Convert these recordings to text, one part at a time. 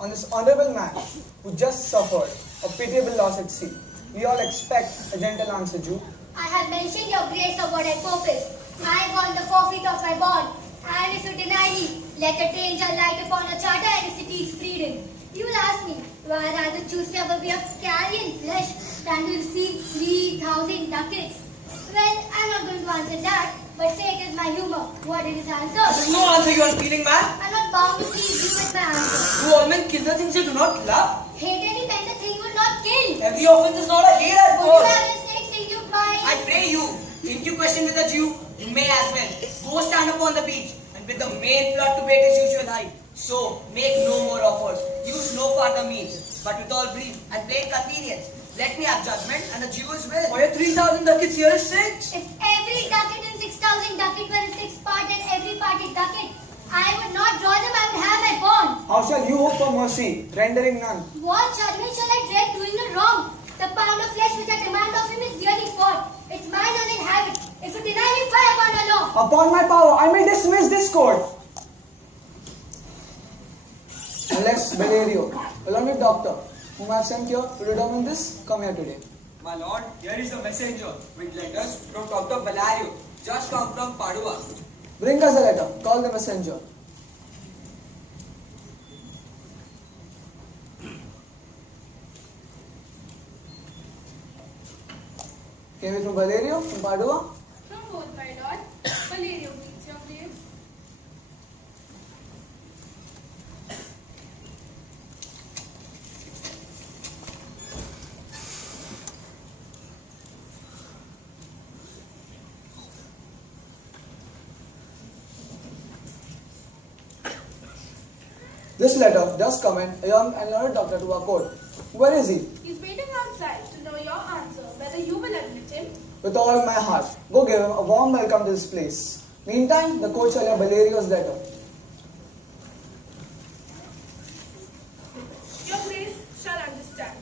on this honorable man who just suffered a pitiable loss at sea. We all expect a gentle answer, Jew. I have mentioned your grace of what I purpose. I want the forfeit of my bond, and if you deny me, let a danger light upon a charter and a city's freedom. You will ask me, do I rather choose to have a way of carrying flesh than to receive 3,000 ducats? Well, I'm not going to answer that, but say it is my humor. What is his answer? This is no answer you are feeling, man. I'm not bound to please you with my answer. Do all men kill the things they do not love? Hate any man the thing would not kill. Every offense is not a hate at Would you first. have a snake sting you by? I pray you, think you question with a Jew, you may as well. Go stand upon the beach, and with the main flood to bait his usual height. So, make no more offers. Use no further means, but with all brief and plain convenience. Let me have judgment, and the Jew is will. For your 3,000 ducats, here is 6. If every ducat in 6,000 ducat were a 6 part and every part is ducat, I would not draw them, I would have my bond. How shall you hope for mercy, rendering none? What judgment shall I dread doing the wrong? The pound of flesh which I demand of him is dearly bought. It's mine and inhabit. If you deny me, fire upon the law. Upon my power, I may dismiss this court. Unless Valerio, along with Doctor, whom I have sent here to determine this, come here today. My lord, here is a messenger with letters from Dr. Valerio, just come from Padua. Bring us a letter. Call the messenger. Came it from Valerio, from Padua? From both, my lord. Valerio meets your place. This letter does commend a young and learned doctor to our court. Where is he? He's waiting outside to know your answer, whether you will admit him. With all my heart. Go give him a warm welcome to this place. Meantime, the court shall hear Valerio's letter. Your grace shall understand.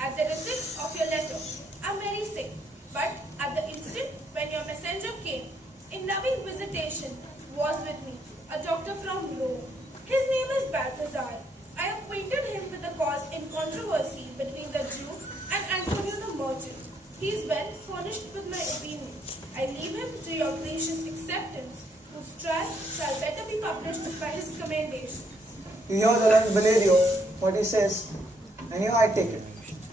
At the receipt of your letter, I'm very sick. But at the instant when your messenger came, in loving visitation was with me a doctor from Rome. His name is Balthazar. I acquainted him with the cause in controversy between the Jew and Antonio the merchant. He is well furnished with my opinion. I leave him to your gracious acceptance, whose trial shall better be published by his commendations. You hear the learned Valerio, what he says, and here I take it.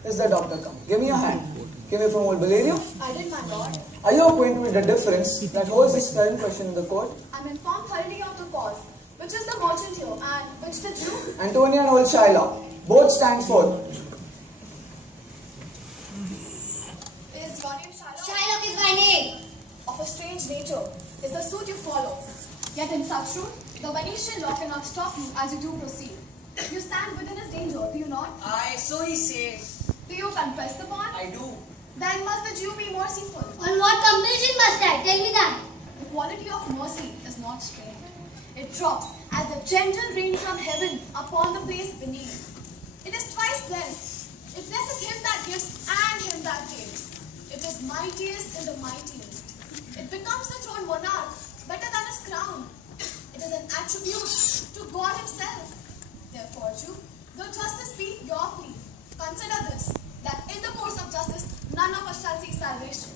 Is the doctor come? Give me your hand. Came you from old Valerio? I did, my lord. Are you acquainted with the difference that holds this current question in the court? I'm informed thoroughly of the cause. Which is the merchant here and which the Jew? Antonio and old Shylock. Both stand for. Is your name Shylock? Shylock is my name. Of a strange nature is the suit you follow. Yet in such suit, the Venetian law cannot stop you as you do proceed. You stand within his danger, do you not? Aye, so he says. Do you confess the bond? I do. Then must the Jew be merciful? On what compulsion must I? Tell me that. The quality of mercy is not strange. It drops as the gentle rain from heaven upon the place beneath. It is twice blessed. It blesses him that gives and him that takes. It is mightiest in the mightiest. It becomes the throne monarch better than his crown. It is an attribute to God himself. Therefore, Jew, though justice be your plea, consider this, that in the course of justice, none of us shall see salvation.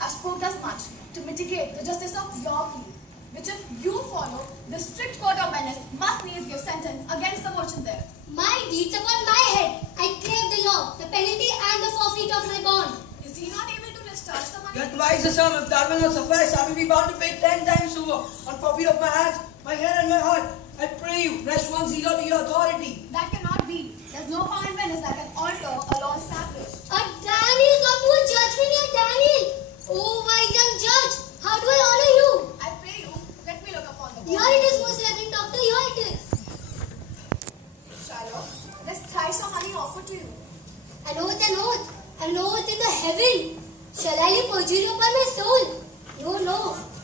I spoke thus much to mitigate the justice of your plea, which if you follow, the strict court of Venice must needs give sentence against the merchant there. My deeds upon my head. I crave the law, the penalty and the forfeit of my bond. Is he not able to discharge the money? You're twice the sum. If that will not suffice, I will be bound to pay 10 times over on forfeit of my hands, my head and my heart. I pray you, rest one zeal to your authority. That cannot be. There's no power in Venice that can alter a law established. A Daniel come to a judgment here, Daniel. Oh, wise young judge, how do I honor you? I pray you, let me look upon the Here bond. it is, most reverend doctor, here it is. Shylock, this thrice of money offered to you. An oath, an oath in the heaven. Shall I lay perjury upon my soul? No, no,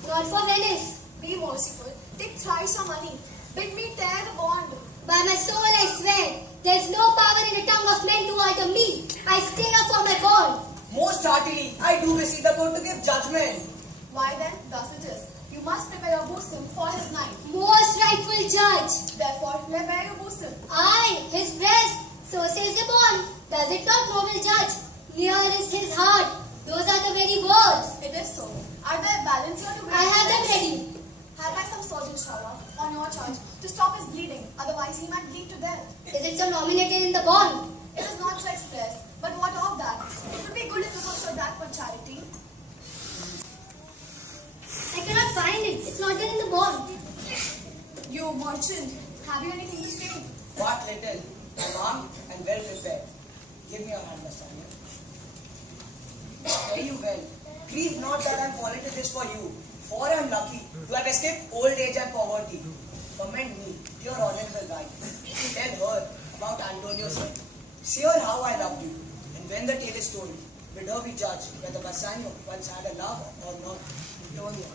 not for Venice. Be merciful, take thrice of money. Bid me tear the bond. By my soul I swear, there is no power in the tongue of men to alter me. I stay up for my bond. Most heartily, I do receive the court to give judgment. Why then, thus it is. You must prepare your bosom for his knife. Most rightful judge, Therefore, prepare your bosom. I, his So says the bond. Does it not, noble judge? Near is his heart. Those are the very words. It is so. Are there balance here to bring? I have them ready. Have I some surgeon shower on your charge to stop his bleeding? Otherwise, he might bleed to death. Is it so nominated in the bond? It is not so expressed. But what of that? It would be good if you could show that for charity. I cannot find it. It's not there in the bond. You merchant, have you anything to say? What little? I'm armed and well prepared. Give me your hand, Basanya. Fare you well. Grieve not that I am fallen to this for you. For I am lucky to have escaped old age and poverty. Commend me, your honorable wife. Tell her about Antonio's head. Say her how I loved you. And when the tale is told, bid her be judged whether Bassanio once had a love or not. Antonio,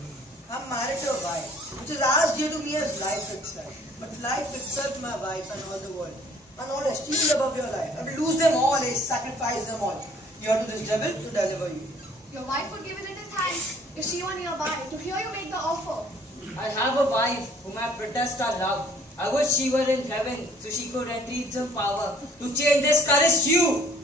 I'm married to a wife, which is as dear to me as life itself. But life itself, my wife, and all the world are not esteemed above your life. I will lose them all, I sacrifice them all. You are to this devil to deliver you. Your wife would give a little thanks if she were nearby to hear you make the offer. I have a wife whom I protest our love. I wish she were in heaven so she could entreat some power to change this cursed Jew.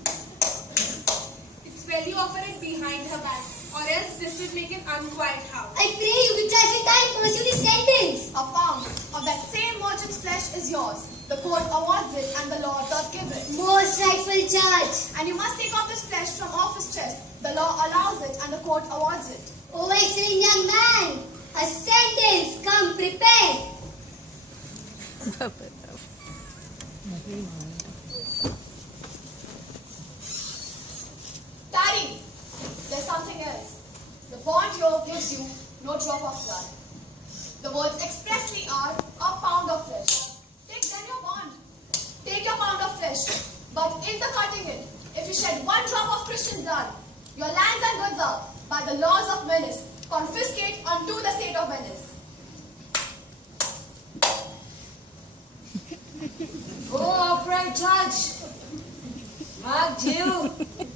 It's well you offer it behind her back, or else this would make an unquiet house. I pray you, with judgment time, pursue this sentence. A pound of that same merchant's flesh is yours. The court awards it and the law doth give it. Most rightful judge. And you must take off this flesh from off his chest. The law allows it and the court awards it. Oh, excellent young man. A sentence. Come prepared. Daddy, there's something else. The bond here gives you no drop of blood. The words expressly are a pound of flesh. Take then your bond. Take your pound of flesh. But in the cutting it, if you shed one drop of Christian blood, your lands and goods are, by the laws of Venice, confiscate unto the state of Venice. Oh, upright judge! Mark Jew!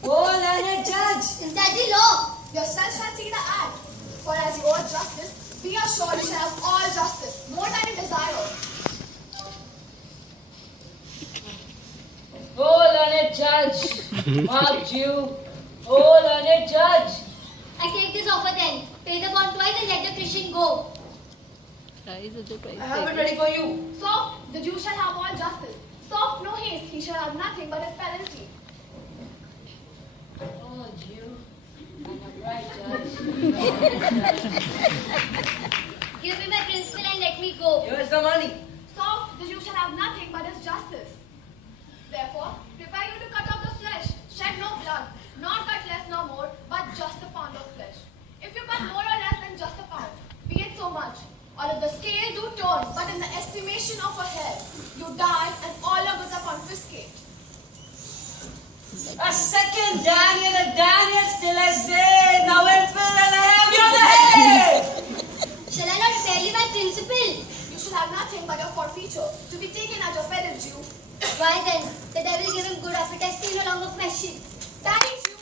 Oh, learned judge! Is that the law? Yourself shall see the act. For as you owe justice, be assured you shall have all justice, more than you desire. Oh, learned judge! Mark Jew! Oh, learned judge! I take this offer then. Pay the bond twice and let the Christian go. I have it ready for you. Soft, the Jew shall have all justice. Soft, no haste, he shall have nothing but his penalty. Oh, Jew! I'm upright judge. Give me my principal and let me go. Here's the money. Soft, the Jew shall have nothing but his justice. Therefore, prepare you to cut off the flesh, shed no blood, not cut less nor more, but just a pound of flesh. If you cut more or less than just a pound, be it so much. Or if the scale do turn, but in the estimation of a hair, you die and all your goods are confiscated. A second Daniel, a Daniel still I say, now and fill and I have you on the head! Shall I not repay you my principal? You shall have nothing but your forfeiture to be taken at your federal Jew. Why then? The devil give him good of it. I still no longer question. Daddy Jew.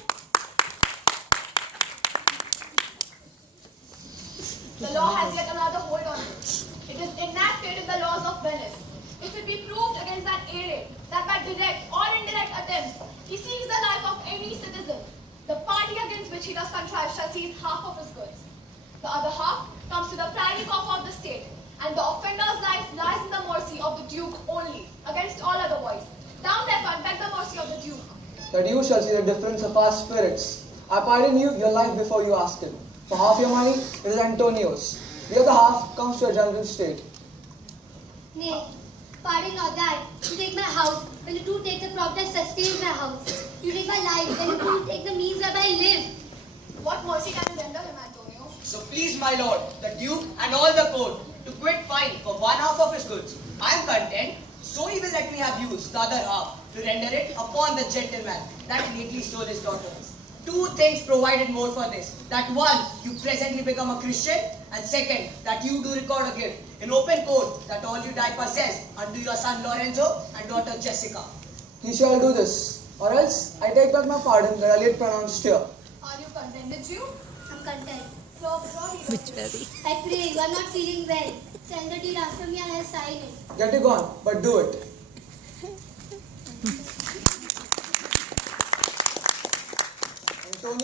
The law has yet another hold on it. It is enacted in the laws of Venice. If it be proved against that heir that by direct or indirect attempts he seeks the life of any citizen, the party against which he does contrive shall seize half of his goods. The other half comes to the privy coffer of the state, and the offender's life lies in the mercy of the Duke only, against all other voice. Down therefore and beg the mercy of the Duke. That you shall see the difference of our spirits. I pardon you your life before you ask him. For half your money, it is Antonio's. The other half comes to a general state. Nay, pardon not that. You take my house, when you do take the prop that sustains my house. You take my life, then you do take the means whereby I live. What mercy can you render him, Antonio? So please, my lord, the duke and all the court, to quit fine for one half of his goods. I am content, so he will let me have used the other half to render it upon the gentleman that lately stole his daughters. Two things provided more for this. That one, you presently become a Christian, and second, that you do record a gift in open court that all you die possess unto your son Lorenzo and daughter Jessica. He shall do this, or else I take back my pardon that I late pronounced here. Are you contented, Jew? I'm content. So, sorry. I pray you are not feeling well. Send the deed after me and I'll sign it. Get it gone, but do it. Antonio.